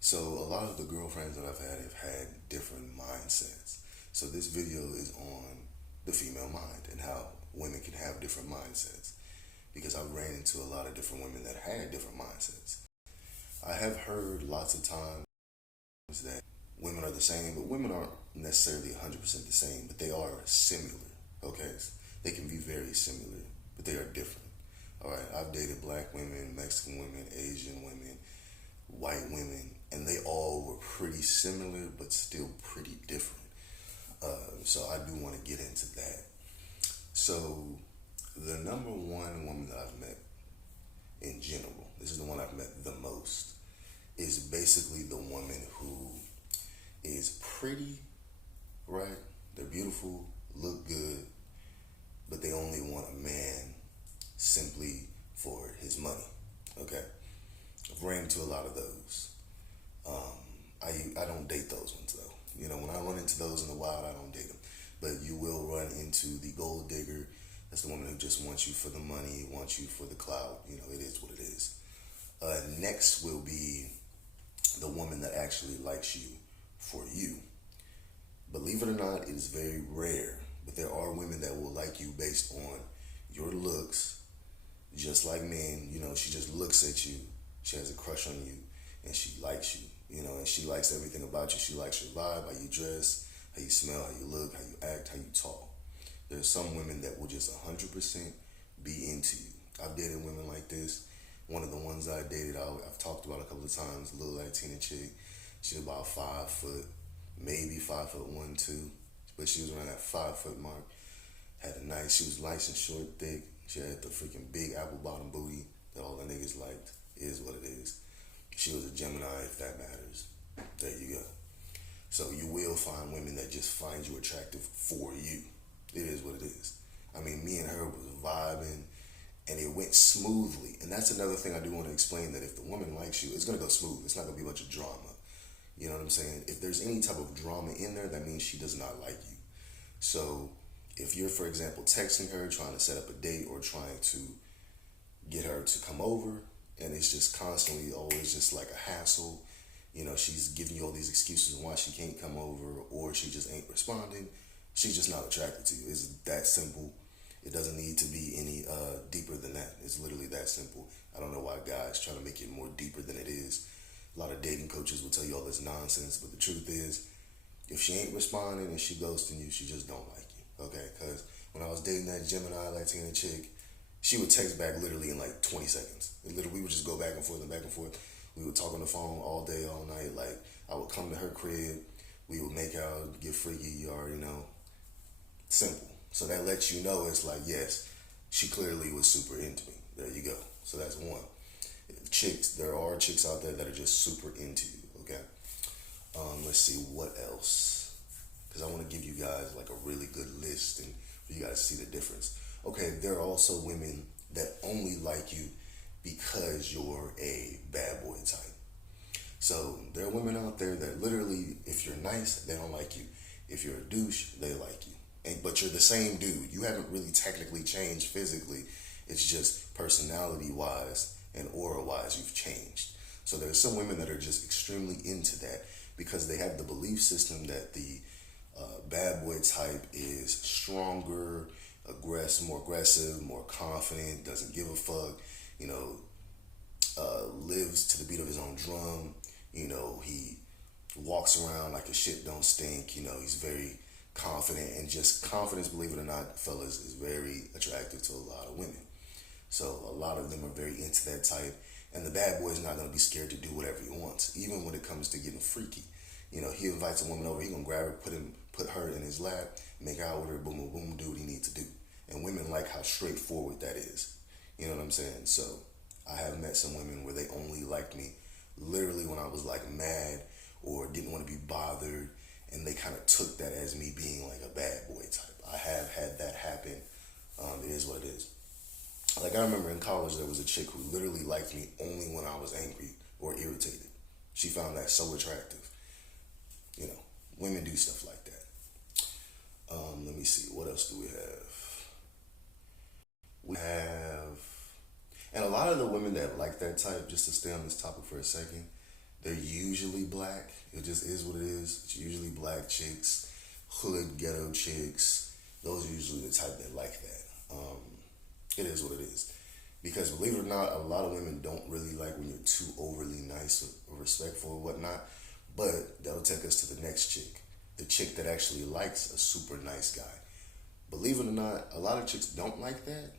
So a lot of the girlfriends that I've had different mindsets. So this video is on the female mind and how women can have different mindsets. Because I ran into a lot of different women that had different mindsets. I have heard lots of times that women are the same, but women aren't necessarily 100% the same, but they are similar. Okay? They can be very similar, but they are different. All right, I've dated black women, Mexican women, Asian women, white women, and they all were pretty similar, but still pretty different. So I do want to get into that. So the number one woman that I've met in general, this is the one I've met the most, is basically the woman who is pretty, right? They're beautiful, look good, but they only want a man simply for his money. Okay? I've ran into a lot of those. I don't date those ones though. You know, when I run into those in the wild, I don't date them. But you will run into the gold digger. That's the woman who just wants you for the money, wants you for the clout. You know, it is what it is. Next will be the woman that actually likes you for you. Believe it or not, it is very rare, but there are women that will like you based on your looks, just like men. You know, she just looks at you, she has a crush on you, and she likes you. You know, and she likes everything about you. She likes your vibe, how you dress, how you smell, how you look, how you act, how you talk. There's some women that will just 100% be into you. I've dated women like this. One of the ones I dated, I've talked about a couple of times, a little Latina chick. She's about 5 foot, maybe 5 foot 1, 2, but she was around that 5 foot mark. Had a nice, she was nice and short, thick. She had the freaking big apple bottom booty that all the niggas liked. It is what it is. She was a Gemini, if that matters. There you go. So you will find women that just find you attractive for you. It is what it is. I mean, me and her was vibing, and it went smoothly. And that's another thing I do want to explain, that if the woman likes you, it's gonna go smooth. It's not gonna be a bunch of drama. You know what I'm saying? If there's any type of drama in there, that means she does not like you. So if you're, for example, texting her, trying to set up a date or trying to get her to come over, and it's just constantly always just like a hassle, you know, she's giving you all these excuses why she can't come over, or she just ain't responding, she's just not attracted to you. It's that simple. It doesn't need to be any deeper than that. It's literally that simple. I don't know why guys try to make it more deeper than it is. A lot of dating coaches will tell you all this nonsense, but the truth is, if she ain't responding and she ghosting you, she just don't like you. Okay? Because when I was dating that Gemini Latina chick, she would text back literally in like 20 seconds. Literally, we would just go back and forth and back and forth. We would talk on the phone all day, all night. Like, I would come to her crib. We would make out, get freaky, you already know. Simple. So that lets you know it's like, yes, she clearly was super into me. There you go. So that's one. Chicks, there are chicks out there that are just super into you, okay? Let's see what else. Because I want to give you guys like a really good list and for you guys to see the difference. Okay, there are also women that only like you because you're a bad boy type. So there are women out there that literally, if you're nice, they don't like you. If you're a douche, they like you. But you're the same dude. You haven't really technically changed physically. It's just personality wise and aura wise, you've changed. So there's some women that are just extremely into that because they have the belief system that the bad boy type is stronger, more aggressive, more confident, doesn't give a fuck, you know, lives to the beat of his own drum. You know, he walks around like his shit don't stink. You know, he's very confident, and just confidence, believe it or not, fellas, is very attractive to a lot of women. So a lot of them are very into that type, and the bad boy is not gonna be scared to do whatever he wants, even when it comes to getting freaky. You know, he invites a woman over, he gonna grab her, put her in his lap, make out with her, boom, boom, boom, do what he needs to do. And women like how straightforward that is. You know what I'm saying? So I have met some women where they only liked me literally when I was like mad or didn't want to be bothered, and they kind of took that as me being like a bad boy type. I have had that happen. It is what it is. Like, I remember in college there was a chick who literally liked me only when I was angry or irritated. She found that so attractive. You know, women do stuff like that. Let me see, what else do we have? We have, and a lot of the women that like that type, just to stay on this topic for a second, They're usually black. It just is what it is. It's usually black chicks, hood ghetto chicks. Those are usually the type that like that. It is what it is. Because believe it or not, a lot of women don't really like when you're too overly nice or respectful or whatnot. But that'll take us to the next chick. The chick that actually likes a super nice guy. Believe it or not, a lot of chicks don't like that,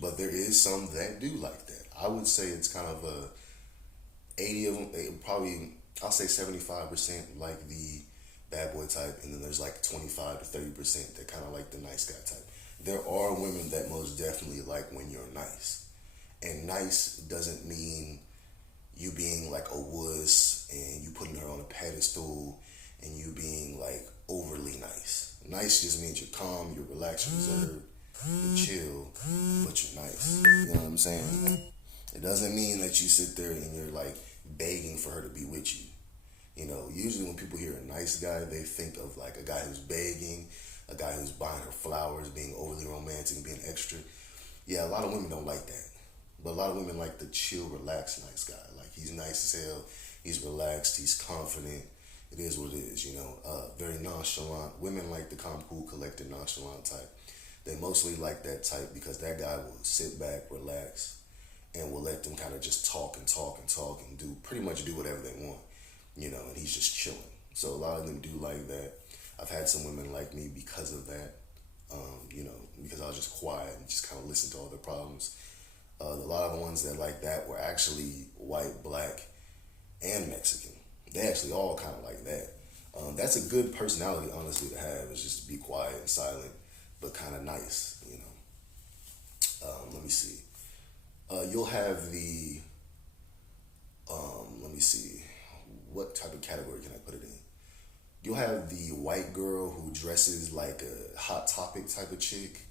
but there is some that do like that. I would say it's kind of a 80 of them, probably, I'll say 75% like the bad boy type, and then there's like 25 to 30% that kind of like the nice guy type. There are women that most definitely like when you're nice. And nice doesn't mean you being like a wuss and you putting her on a pedestal and you being like overly nice. Nice just means you're calm, you're relaxed, you're reserved, you're chill, but you're nice. You know what I'm saying? It doesn't mean that you sit there and you're like begging for her to be with you. You know, usually when people hear a nice guy, they think of like a guy who's begging, a guy who's buying her flowers, being overly romantic and being extra. Yeah, a lot of women don't like that. But a lot of women like the chill, relaxed, nice guy. Like he's nice as hell, he's relaxed, he's confident. It is what it is, you know. Very nonchalant. Women like the calm, cool, collected, nonchalant type. They mostly like that type because that guy will sit back, relax, and will let them kind of just talk and talk and talk and do pretty much do whatever they want, you know, and he's just chilling. So a lot of them do like that. I've had some women like me because of that, you know, because I was just quiet and just kind of listened to all their problems. A lot of the ones that like that were actually white, black, and Mexican. They actually all kind of like that. That's a good personality, honestly, to have, is just to be quiet and silent, but kind of nice, you know. Let me see. You'll have the, let me see, what type of category can I put it in? You'll have the white girl who dresses like a Hot Topic type of chick,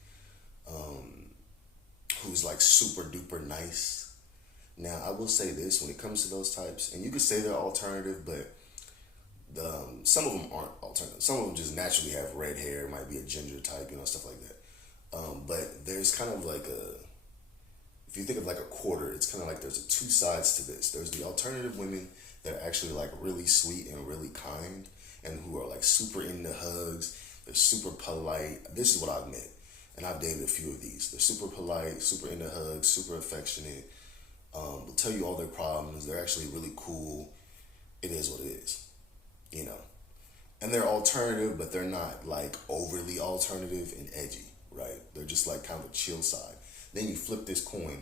who's like super duper nice. Now, I will say this, when it comes to those types, and you could say they're alternative, but some of them aren't alternative. Some of them just naturally have red hair, might be a ginger type, you know, stuff like that. But there's kind of like if you think of like a quarter, it's kind of like there's two sides to this. There's the alternative women that are actually like really sweet and really kind and who are like super into hugs. They're super polite. This is what I've met. And I've dated a few of these. They're super polite, super into hugs, super affectionate. Will tell you all their problems. They're actually really cool. It is what it is, you know. And they're alternative, but they're not like overly alternative and edgy, right? They're just like kind of a chill side. Then you flip this coin,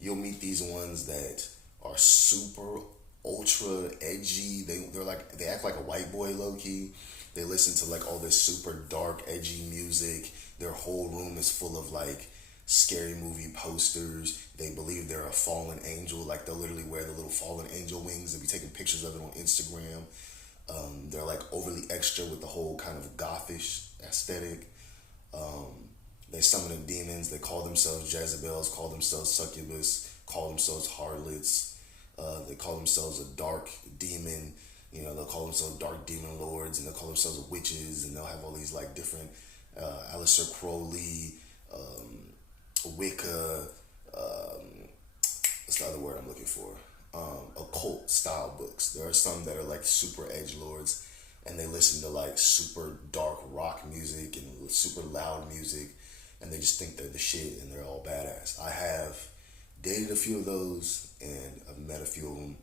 you'll meet these ones that are super ultra edgy. They act like a white boy low key. They listen to like all this super dark edgy music. Their whole room is full of like scary movie posters. They believe they're a fallen angel. Like they'll literally wear the little fallen angel wings and be taking pictures of it on Instagram. They're like overly extra with the whole kind of gothish aesthetic. They summon in demons. They call themselves Jezebels, call themselves succubus, call themselves harlots. They call themselves a dark demon. You know, they'll call themselves dark demon lords, and they'll call themselves witches, and they'll have all these like different Aleister Crowley, Wicca, what's the other word I'm looking for? Occult style books. There are some that are like super edgelords, and they listen to like super dark rock music and super loud music, and they just think they're the shit and they're all badass. I have dated a few of those, and I've met a few of them.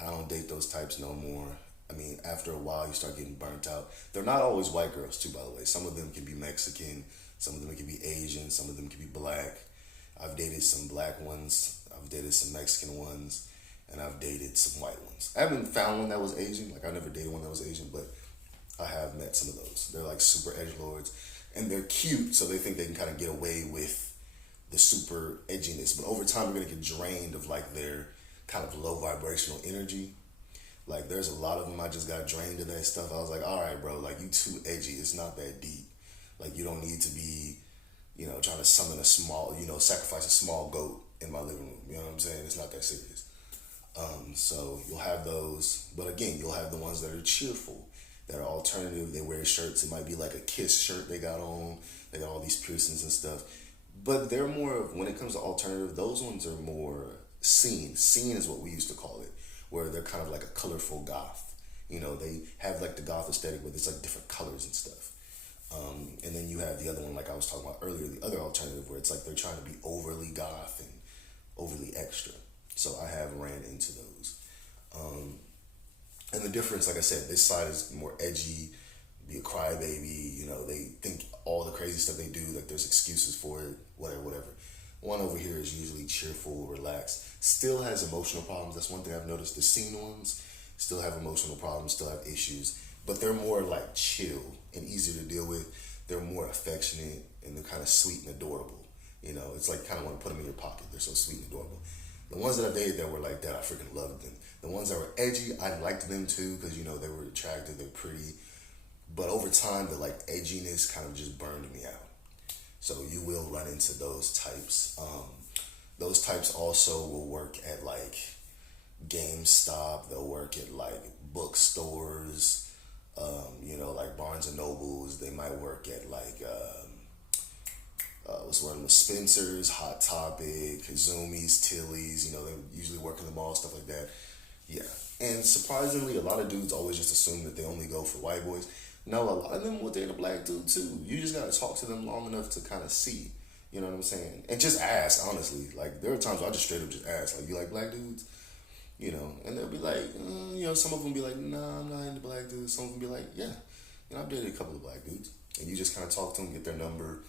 I don't date those types no more. I mean, after a while, you start getting burnt out. They're not always white girls, too, by the way. Some of them can be Mexican. Some of them can be Asian. Some of them can be black. I've dated some black ones. I've dated some Mexican ones. And I've dated some white ones. I haven't found one that was Asian. Like, I never dated one that was Asian, but I have met some of those. They're like super edgelords. And they're cute, so they think they can kind of get away with the super edginess. But over time, you're going to get drained of like their kind of low vibrational energy. Like there's a lot of them I just got drained of that stuff. I was like, all right, bro, like you too edgy. It's not that deep. Like you don't need to be, you know, trying to summon a small, you know, sacrifice a small goat in my living room. You know what I'm saying? It's not that serious. So you'll have those, but again, you'll have the ones that are cheerful, that are alternative. They wear shirts. It might be like a Kiss shirt they got on. They got all these piercings and stuff. But they're more of, when it comes to alternative, those ones are more seen. Seen is what we used to call it, where they're kind of like a colorful goth. You know, they have like the goth aesthetic where there's like different colors and stuff. And then you have the other one, like I was talking about earlier, the other alternative where it's like they're trying to be overly goth and overly extra. So I have ran into those. And the difference, like I said, this side is more edgy, be a crybaby, you know, they think all the crazy stuff they do, like there's excuses for it, whatever. One over here is usually cheerful, relaxed, still has emotional problems. That's one thing I've noticed. The scene ones still have emotional problems, still have issues, but they're more like chill and easier to deal with. They're more affectionate and they're kind of sweet and adorable. You know, it's like kind of want to put them in your pocket. They're so sweet and adorable. The ones that I dated that were like that, I freaking loved them. The ones that were edgy, I liked them too because, you know, they were attractive, they're pretty. But over time, the like edginess kind of just burned me out. So you will run into those types. Those types also will work at like GameStop. They'll work at like bookstores. You know, like Barnes and Nobles. They might work at like what's the word? Spencer's, Hot Topic, Kazumi's, Tilly's. You know, they usually work in the mall, stuff like that. Yeah, and surprisingly, a lot of dudes always just assume that they only go for white boys. No, a lot of them will date a black dude too. You just gotta talk to them long enough to kind of see. You know what I'm saying? And just ask, honestly. Like, there are times where I just straight up just ask, like, you like black dudes? You know, and they'll be like, you know, some of them be like, nah, I'm not into black dudes. Some of them be like, yeah, you know, I've dated a couple of black dudes. And you just kind of talk to them, get their number.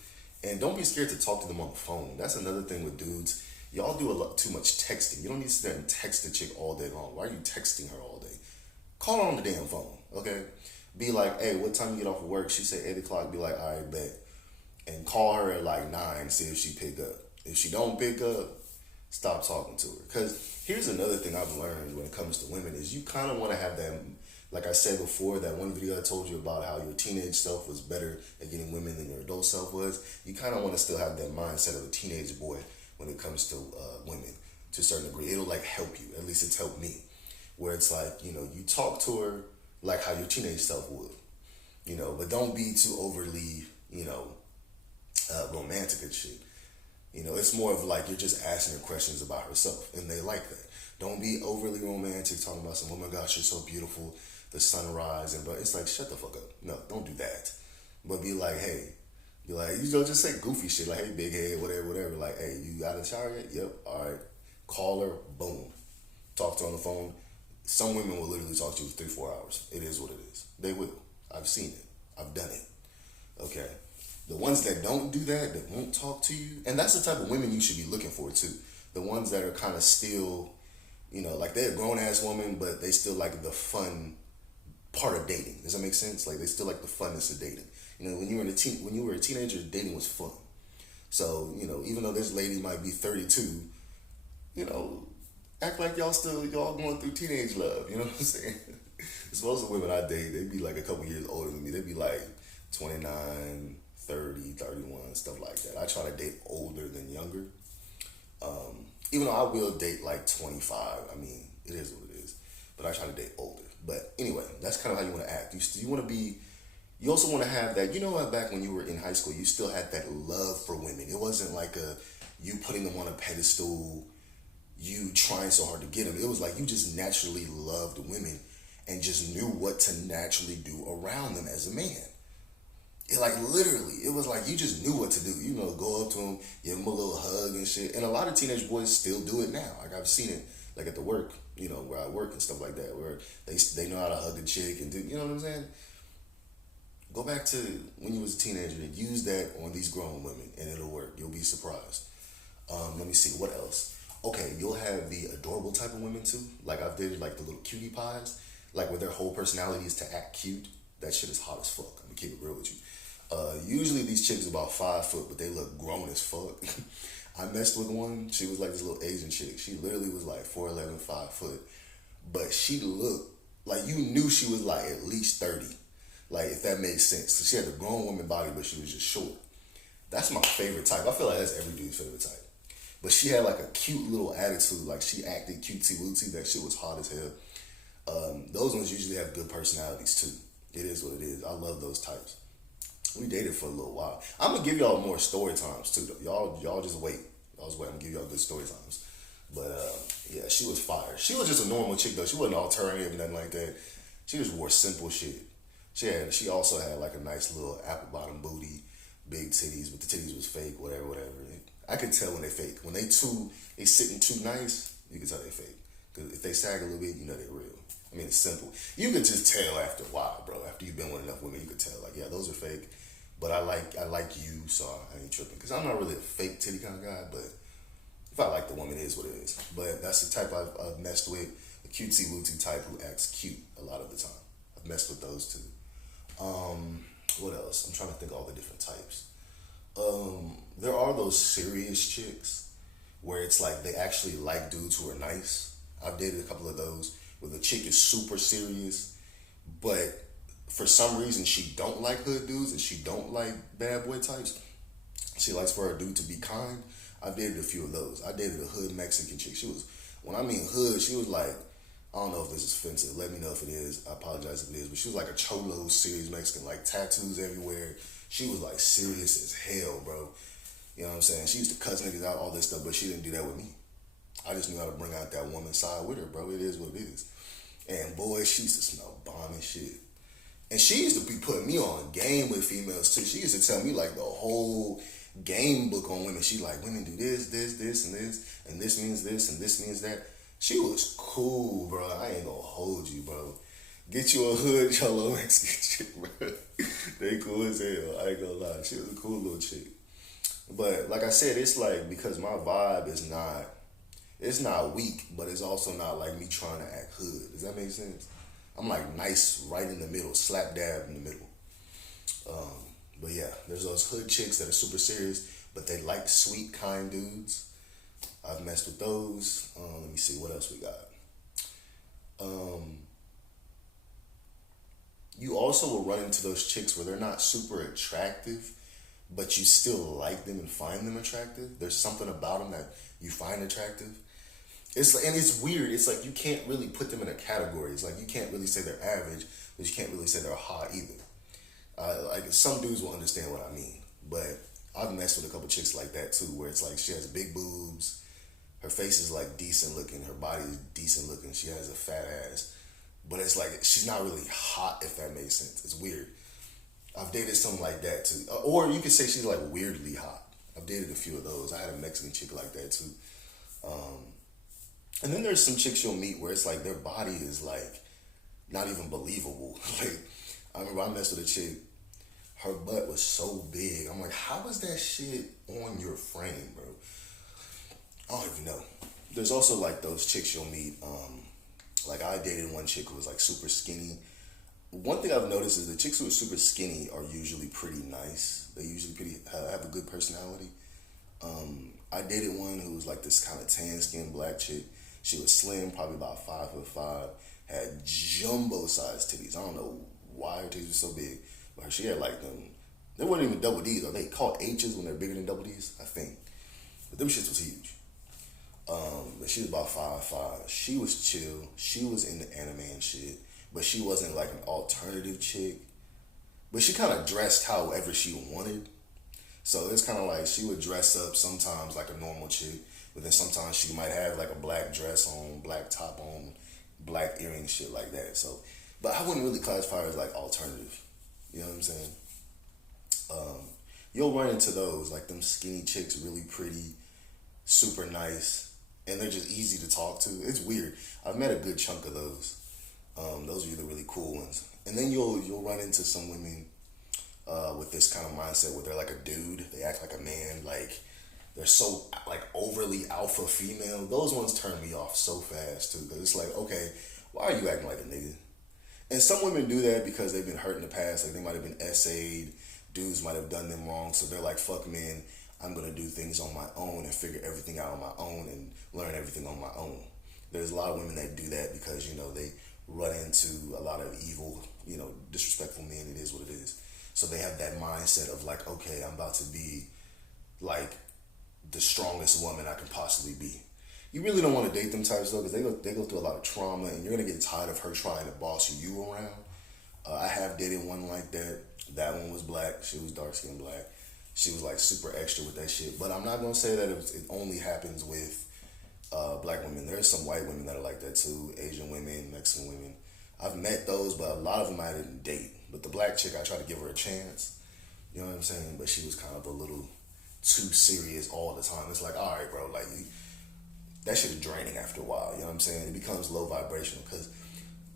And don't be scared to talk to them on the phone. That's another thing with dudes. Y'all do a lot too much texting. You don't need to sit there and text the chick all day long. Why are you texting her all day? Call her on the damn phone, okay? Be like, hey, what time you get off of work? She said 8 o'clock. Be like, all right, bet. And call her at like 9, see if she pick up. If she don't pick up, stop talking to her. Because here's another thing I've learned when it comes to women is you kind of want to have that, like I said before, that one video I told you about how your teenage self was better at getting women than your adult self was. You kind of want to still have that mindset of a teenage boy when it comes to women to a certain degree. It'll like help you. At least it's helped me. Where it's like, you know, you talk to her like how your teenage self would, you know, but don't be too overly, you know, romantic and shit. You know, it's more of like you're just asking her questions about herself, and they like that. Don't be overly romantic, talking about some, oh my gosh, you're so beautiful, the sunrise, and but it's like, shut the fuck up. No, don't do that. But be like, hey, be like, you know, just say goofy shit like, hey, big head, whatever. Like, hey, you got a shower yet? Yep. All right. Call her. Boom. Talk to her on the phone. Some women will literally talk to you for 3-4 hours. It is what it is. They will. I've seen it. I've done it. Okay. The ones that don't do that won't talk to you, and that's the type of women you should be looking for too. The ones that are kind of still, you know, like they're a grown ass woman, but they still like the fun part of dating. Does that make sense? Like they still like the funness of dating. You know, when you were a teenager, dating was fun. So, you know, even though this lady might be 32, you know, act like y'all going through teenage love. You know what I'm saying? Most of the women I date, they'd be like a couple years older than me. They'd be like 29, 30, 31, stuff like that. I try to date older than younger. Even though I will date like 25. I mean, it is what it is. But I try to date older. But anyway, that's kind of how you want to act. You want to be, you also want to have that, you know what, back when you were in high school, you still had that love for women. It wasn't like you putting them on a pedestal, you trying so hard to get them. It was like you just naturally loved women and just knew what to naturally do around them as a man. It like literally, it was like you just knew what to do. You know, go up to them, give them a little hug and shit. And a lot of teenage boys still do it now. Like I've seen it, like at the work, you know, where I work and stuff like that, where they know how to hug a chick and do, you know what I'm saying? Go back to when you was a teenager and use that on these grown women, and it'll work. You'll be surprised. Let me see what else. Okay, you'll have the adorable type of women too. Like I've dated like the little cutie pies, like where their whole personality is to act cute. That shit is hot as fuck. I'm gonna keep it real with you. Usually these chicks are about 5 foot, but they look grown as fuck. I messed with one. She was like this little Asian chick. She literally was like 4'11", 5 foot, but she looked like you knew she was like at least 30. Like if that makes sense. So she had a grown woman body, but she was just short. That's my favorite type. I feel like that's every dude's favorite type. But she had like a cute little attitude. Like she acted cutesy wootsy. That shit was hot as hell. Those ones usually have good personalities too. It is what it is. I love those types. We dated for a little while. I'm gonna give y'all more story times too, though. Y'all just wait. Y'all just wait. I'm gonna give y'all good story times. But yeah, she was fire. She was just a normal chick though. She wasn't alternative or nothing like that. She just wore simple shit. She also had like a nice little apple bottom booty, big titties, but the titties was fake, whatever, whatever. I could tell when they fake. When they sitting too nice, you can tell they fake. Cause if they sag a little bit, you know they're real. I mean, it's simple. You could just tell after a while, bro. After you've been with enough women, you could tell. Like, yeah, those are fake. But I like you, so I ain't tripping. Cause I'm not really a fake titty kind of guy, but if I like the woman, it is what it is. But that's the type I've messed with. A cutesy wootsy type who acts cute a lot of the time. I've messed with those too. What else? I'm trying to think of all the different types. There are those serious chicks where it's like they actually like dudes who are nice. I've dated a couple of those where the chick is super serious, but for some reason she don't like hood dudes and she don't like bad boy types. She likes for her dude to be kind. I've dated a few of those. I dated a hood Mexican chick. She was, when I mean hood, she was like, I don't know if this is offensive. Let me know if it is. I apologize if it is. But she was like a cholo, serious Mexican, like tattoos everywhere. She was like serious as hell, bro. You know what I'm saying? She used to cuss niggas out, all this stuff, but she didn't do that with me. I just knew how to bring out that woman side with her, bro. It is what it is. And boy, she used to smell bomb and shit. And she used to be putting me on game with females too. She used to tell me like the whole game book on women. She like, women do this, this, and this means this, and this means that. She was cool, bro. I ain't gonna hold you, bro. Get you a hood cholo Mexican chick, bro. They cool as hell. I ain't gonna lie. She was a cool little chick. But like I said, it's like because my vibe is not, it's not weak, but it's also not like me trying to act hood. Does that make sense? I'm like nice right in the middle, slap dab in the middle. But yeah, there's those hood chicks that are super serious, but they like sweet, kind dudes. I've messed with those. Let me see what else we got. You also will run into those chicks where they're not super attractive, but you still like them and find them attractive. There's something about them that you find attractive. It's weird. It's like you can't really put them in a category. It's like you can't really say they're average, but you can't really say they're hot either. Like some dudes will understand what I mean, but I've messed with a couple chicks like that too, where it's like she has big boobs, her face is like decent looking, her body is decent looking, she has a fat ass, but it's like she's not really hot, if that makes sense. It's weird. I've dated something like that too, or you could say she's like weirdly hot. I've dated a few of those. I had a Mexican chick like that too. And then there's some chicks you'll meet where it's like their body is like not even believable. Like I remember I messed with a chick, her butt was so big. I'm like, how is that shit on your frame, bro? I don't even know. There's also like those chicks you'll meet. Like I dated one chick who was like super skinny. One thing I've noticed is the chicks who are super skinny are usually pretty nice. They usually have a good personality. I dated one who was like this kind of tan skin black chick. She was slim, probably about 5'5", had jumbo sized titties. I don't know why her titties were so big, but she had like them. They weren't even double D's. Are they called H's when they're bigger than double D's? I think. But them shits was huge. But she was about 5'5". She was chill. She was into anime and shit, but she wasn't like an alternative chick. But she kind of dressed however she wanted. So it's kind of like she would dress up sometimes like a normal chick, but then sometimes she might have like a black dress on, black top on, black earrings, shit like that. So, but I wouldn't really classify her as like alternative. You know what I'm saying? You'll run into those, like them skinny chicks, really pretty, super nice, and they're just easy to talk to. It's weird. I've met a good chunk of those. Those are the really cool ones. And then you'll run into some women with this kind of mindset where they're like a dude. They act like a man. Like they're so like overly alpha female. Those ones turn me off so fast too. Cause it's like, okay, why are you acting like a nigga? And some women do that because they've been hurt in the past. Like they might have been essayed. Dudes might have done them wrong. So they're like, fuck men. I'm going to do things on my own and figure everything out on my own and learn everything on my own. There's a lot of women that do that because, you know, they run into a lot of evil, you know, disrespectful men. It is what it is. So they have that mindset of like, okay, I'm about to be like the strongest woman I can possibly be. You really don't want to date them types though, because they go through a lot of trauma, and you're gonna get tired of her trying to boss you around. I have dated one like that. That one was black. She was dark skinned black. She was like super extra with that shit. But I'm not gonna say that it only happens with black women. There's some white women that are like that too. Asian women, Mexican women. I've met those, but a lot of them I didn't date. But the black chick, I tried to give her a chance. You know what I'm saying? But she was kind of a little too serious all the time. It's like, all right, bro, like that shit is draining after a while. You know what I'm saying? It becomes low vibrational because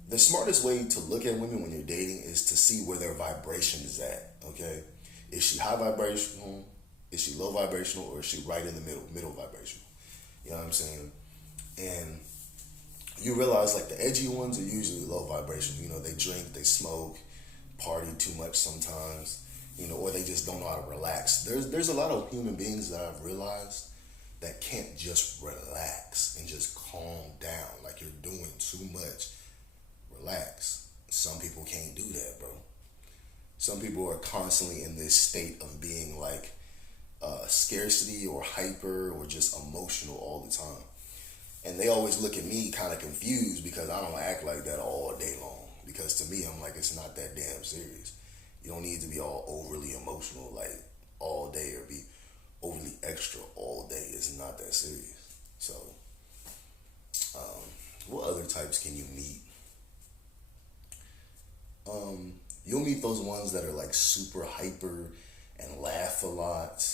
the smartest way to look at women when you're dating is to see where their vibration is at. Okay, is she high vibrational? Is she low vibrational, or is she right in the middle vibrational? You know what I'm saying? And you realize like the edgy ones are usually low vibrational. You know, they drink, they smoke, party too much sometimes. You know, or they just don't know how to relax. There's a lot of human beings that I've realized that can't just relax and just calm down. Like you're doing too much. Relax. Some people can't do that, bro. Some people are constantly in this state of being like scarcity or hyper or just emotional all the time. And they always look at me kind of confused because I don't act like that all day long. Because to me, I'm like, it's not that damn serious. You don't need to be all overly emotional like all day or be overly extra all day. It's not that serious. So, what other types can you meet? You'll meet those ones that are like super hyper and laugh a lot.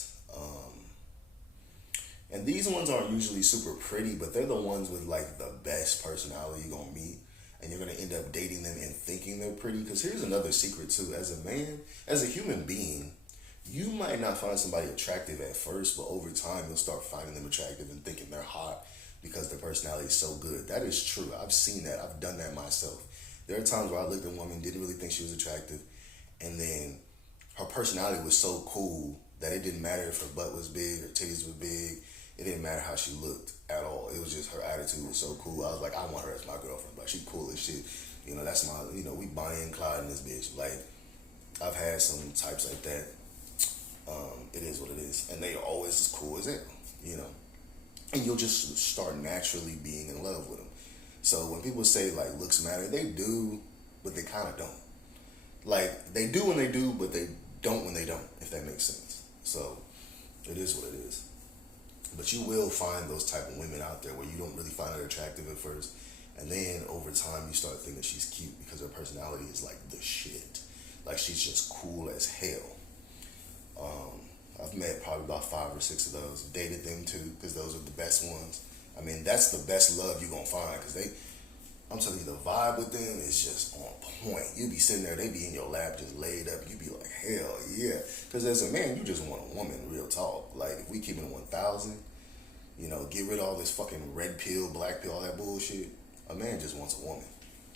And these ones aren't usually super pretty, but they're the ones with like the best personality you're gonna meet. And you're gonna end up dating them and thinking they're pretty. Because here's another secret too. As a man, as a human being, you might not find somebody attractive at first, but over time you'll start finding them attractive and thinking they're hot because their personality is so good. That is true. I've seen that. I've done that myself. There are times where I looked at a woman, didn't really think she was attractive, and then her personality was so cool that it didn't matter if her butt was big, her titties were big. It didn't matter how she looked at all. It was just her attitude was so cool. I was like, I want her as my girlfriend. Like, she cool as shit. You know, that's my, you know, we Bonnie and Clyde in this bitch. Like, I've had some types like that. It is what it is. And they are always as cool as hell, you know. And you'll just start naturally being in love with them. So when people say, like, looks matter, they do, but they kind of don't. Like, they do when they do, but they don't when they don't, if that makes sense. So, it is what it is. But you will find those type of women out there where you don't really find her attractive at first. And then over time you start thinking she's cute because her personality is like the shit. Like she's just cool as hell. I've met probably about 5 or 6 of those. Dated them too because those are the best ones. I mean, that's the best love you're going to find because I'm telling you, the vibe with them is just on point. You be sitting there, they be in your lap just laid up. You be like, hell yeah. Because as a man, you just want a woman, real talk. Like, if we keep it 1,000, you know, get rid of all this fucking red pill, black pill, all that bullshit. A man just wants a woman.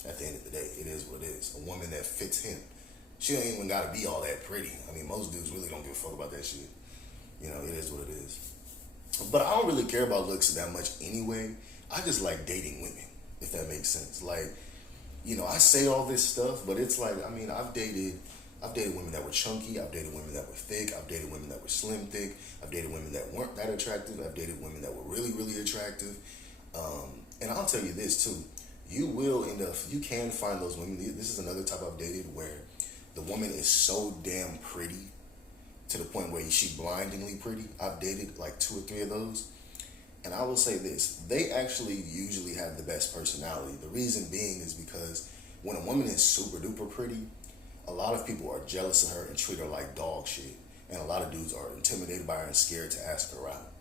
At the end of the day, it is what it is. A woman that fits him. She ain't even got to be all that pretty. I mean, most dudes really don't give a fuck about that shit. You know, it is what it is. But I don't really care about looks that much anyway. I just like dating women, if that makes sense. Like, you know, I say all this stuff, but it's like, I mean, I've dated women that were chunky. I've dated women that were thick. I've dated women that were slim thick. I've dated women that weren't that attractive. I've dated women that were really, really attractive. And I'll tell you this too. You will end up, you can find those women. This is another type I've dated where the woman is so damn pretty to the point where she's blindingly pretty. I've dated like 2 or 3 of those. And I will say this, they actually usually have the best personality. The reason being is because when a woman is super duper pretty, a lot of people are jealous of her and treat her like dog shit. And a lot of dudes are intimidated by her and scared to ask her out.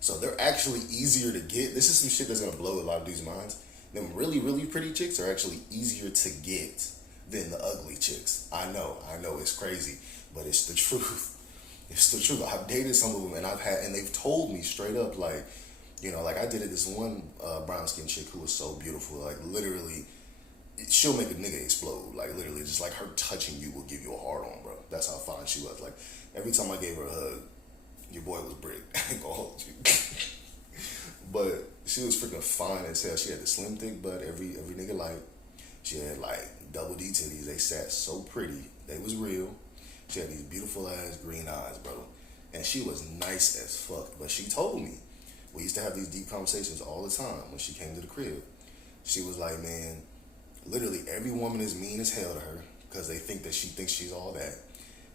So they're actually easier to get. This is some shit that's going to blow a lot of dudes' minds. Them really, really pretty chicks are actually easier to get than the ugly chicks. I know, it's crazy, but it's the truth. It's the truth. I've dated some of them and they've told me straight up, like, you know, like I dated this one brown skin chick who was so beautiful, like literally, she'll make a nigga explode. Like literally, just like her touching you will give you a hard on, bro. That's how fine she was. Like every time I gave her a hug, your boy was brick. I ain't gonna hold you. But she was freaking fine as hell. She had the slim thick butt every nigga like. She had like double D titties. They sat so pretty. They was real. She had these beautiful ass green eyes, bro. And she was nice as fuck. But she told me, we used to have these deep conversations all the time when she came to the crib. She was like, man, literally every woman is mean as hell to her because they think that she thinks she's all that.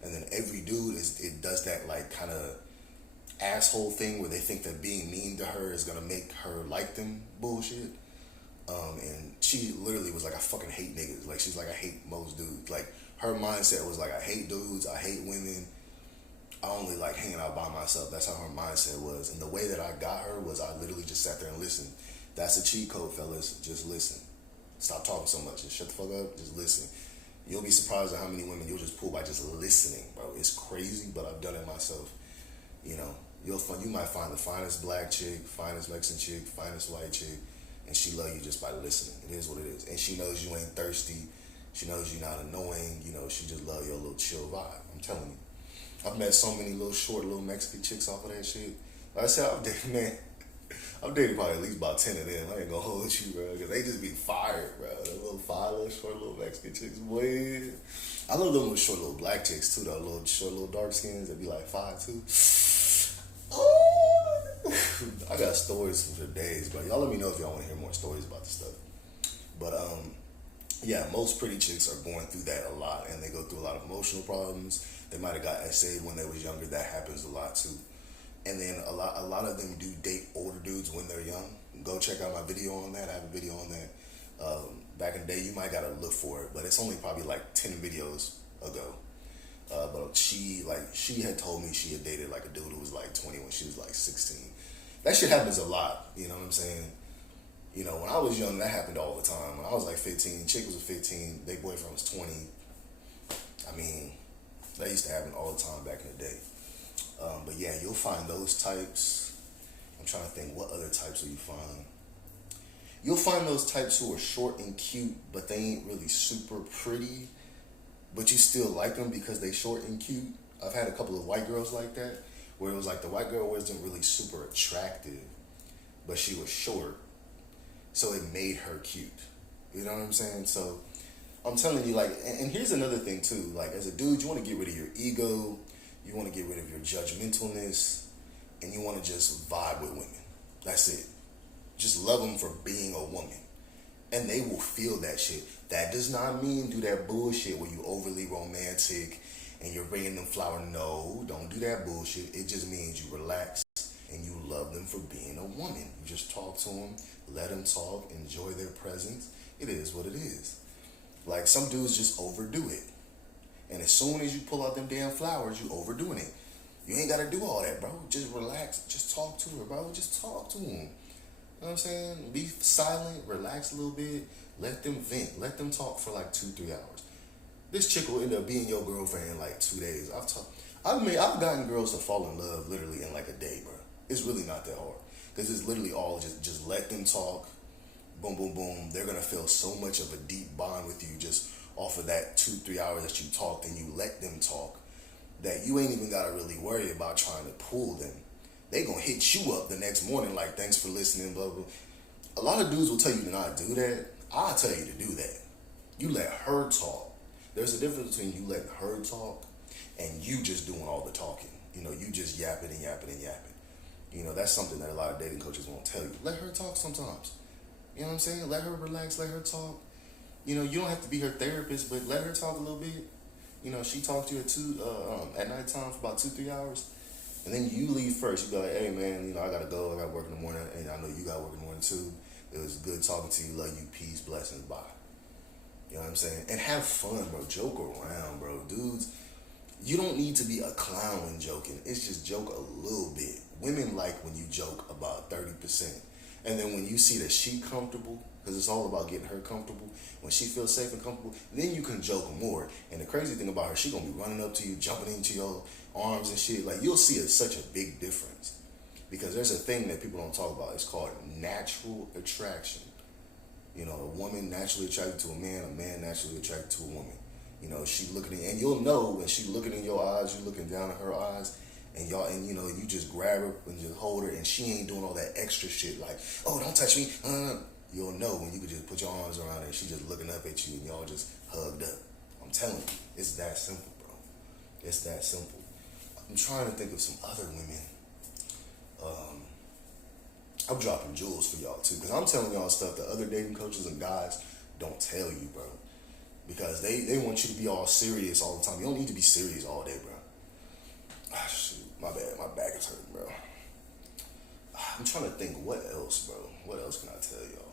And then every dude does that like kind of asshole thing where they think that being mean to her is gonna make her like them bullshit. And she literally was like, I fucking hate niggas. Like, she's like, I hate most dudes. Like, her mindset was like, I hate dudes, I hate women, I only like hanging out by myself. That's how her mindset was. And the way that I got her was I literally just sat there and listened. That's a cheat code, fellas. Just listen. Stop talking so much. Just shut the fuck up. Just listen. You'll be surprised at how many women you'll just pull by just listening, bro. It's crazy, but I've done it myself. You know, you might find the finest black chick, finest Mexican chick, finest white chick, and she love you just by listening. It is what it is. And she knows you ain't thirsty. She knows you're not annoying. You know, she just love your little chill vibe. I'm telling you. I've met so many little short little Mexican chicks off of that shit. Like I said, I've dated probably at least about 10 of them. I ain't gonna hold you, bro, because they just be fired, bro. The little fire, little short little Mexican chicks, boy. I love them little short little black chicks too, though. Little short little dark skins that be like 5'2". Oh, I got stories for days, bro. Y'all let me know if y'all want to hear more stories about this stuff. But yeah, most pretty chicks are going through that a lot, and they go through a lot of emotional problems. They might have got SA when they was younger. That happens a lot too. And then a lot of them do date older dudes when they're young. Go check out my video on that. I have a video on that. Back in the day, you might gotta look for it, but it's only probably like 10 videos ago. But she had told me she had dated like a dude who was like 20 when she was like 16. That shit happens a lot. You know what I'm saying? You know, when I was young, that happened all the time. When I was like 15, chick was 15, their boyfriend was 20. I mean, that used to happen all the time back in the day. But yeah, you'll find those types. I'm trying to think, what other types will you find? You'll find those types who are short and cute, but they ain't really super pretty, but you still like them because they short and cute. I've had a couple of white girls like that, where it was like the white girl wasn't really super attractive, but she was short, so it made her cute. You know what I'm saying? So I'm telling you, like, and here's another thing too. Like, as a dude, you want to get rid of your ego, you want to get rid of your judgmentalness, and you want to just vibe with women. That's it. Just love them for being a woman. And they will feel that shit. That does not mean do that bullshit where you overly romantic and you're bringing them flowers. No, don't do that bullshit. It just means you relax and you love them for being a woman. You just talk to them, let them talk, enjoy their presence. It is what it is. Like, some dudes just overdo it. And as soon as you pull out them damn flowers, you overdoing it. You ain't gotta do all that, bro. Just relax. Just talk to her, bro. Just talk to him. You know what I'm saying? Be silent, relax a little bit, let them vent, let them talk for like 2-3 hours. This chick will end up being your girlfriend in like 2 days. I've gotten girls to fall in love literally in like a day, bro. It's really not that hard. Because it's literally all just let them talk, boom, boom, boom. They're gonna feel so much of a deep bond with you just off of that 2-3 hours that you talked and you let them talk, that you ain't even gotta really worry about trying to pull them. They gonna hit you up the next morning like, thanks for listening, blah, blah. A lot of dudes will tell you to not do that. I'll tell you to do that. You let her talk. There's a difference between you letting her talk and you just doing all the talking. You know, you just yapping and yapping and yapping. You know, that's something that a lot of dating coaches won't tell you. Let her talk sometimes. You know what I'm saying? Let her relax, let her talk. You know, you don't have to be her therapist, but let her talk a little bit. You know, she talked to you at nighttime for about 2-3 hours. And then you leave first. You be like, hey, man, you know, I got to go. I got work in the morning. And I know you got work in the morning, too. It was good talking to you. Love you. Peace. Blessings. Bye. You know what I'm saying? And have fun, bro. Joke around, bro. Dudes, you don't need to be a clown when joking. It's just joke a little bit. Women like when you joke about 30%. And then when you see that she comfortable, because it's all about getting her comfortable, when she feels safe and comfortable, then you can joke more. And the crazy thing about her, she going to be running up to you, jumping into your arms and shit. Like, you'll see such a big difference. Because there's a thing that people don't talk about. It's called natural attraction. You know, a woman naturally attracted to a man naturally attracted to a woman. You know, she looking in, and you'll know when she looking in your eyes, you looking down at her eyes, and you know, you just grab her and just hold her, and she ain't doing all that extra shit like, oh, don't touch me. You'll know when you could just put your arms around her and she just looking up at you and y'all just hugged up. I'm telling you, it's that simple, bro. It's that simple. I'm trying to think of some other women. I'm dropping jewels for y'all too, because I'm telling y'all stuff that other dating coaches and guys don't tell you, bro. Because they want you to be all serious all the time. You don't need to be serious all day, bro. Ah, shoot. My bad, my back is hurting, bro. I'm trying to think what else, bro. What else can I tell y'all?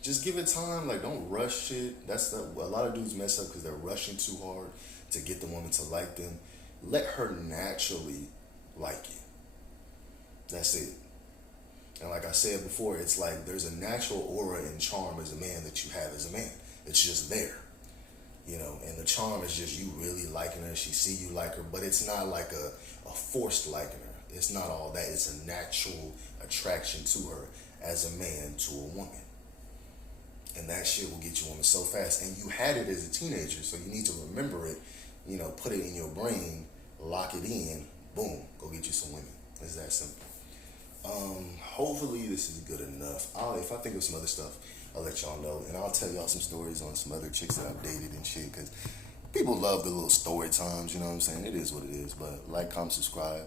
Just give it time. Like, don't rush shit. That's the a lot of dudes mess up because they're rushing too hard to get the woman to like them. Let her naturally like you. That's it. And like I said before, it's like there's a natural aura and charm as a man that you have as a man. It's just there. And the charm is just you really liking her. She see you like her, but it's not like a forced liking her. It's not all that. It's a natural attraction to her as a man to a woman. And that shit will get you women so fast. And you had it as a teenager, so you need to remember it, put it in your brain, lock it in, boom, go get you some women. It's that simple. Hopefully this is good enough. If I think of some other stuff, I'll let y'all know. And I'll tell y'all some stories on some other chicks that I've dated and shit, because people love the little story times, you know what I'm saying? It is what it is. But like, comment, subscribe,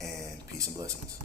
and peace and blessings.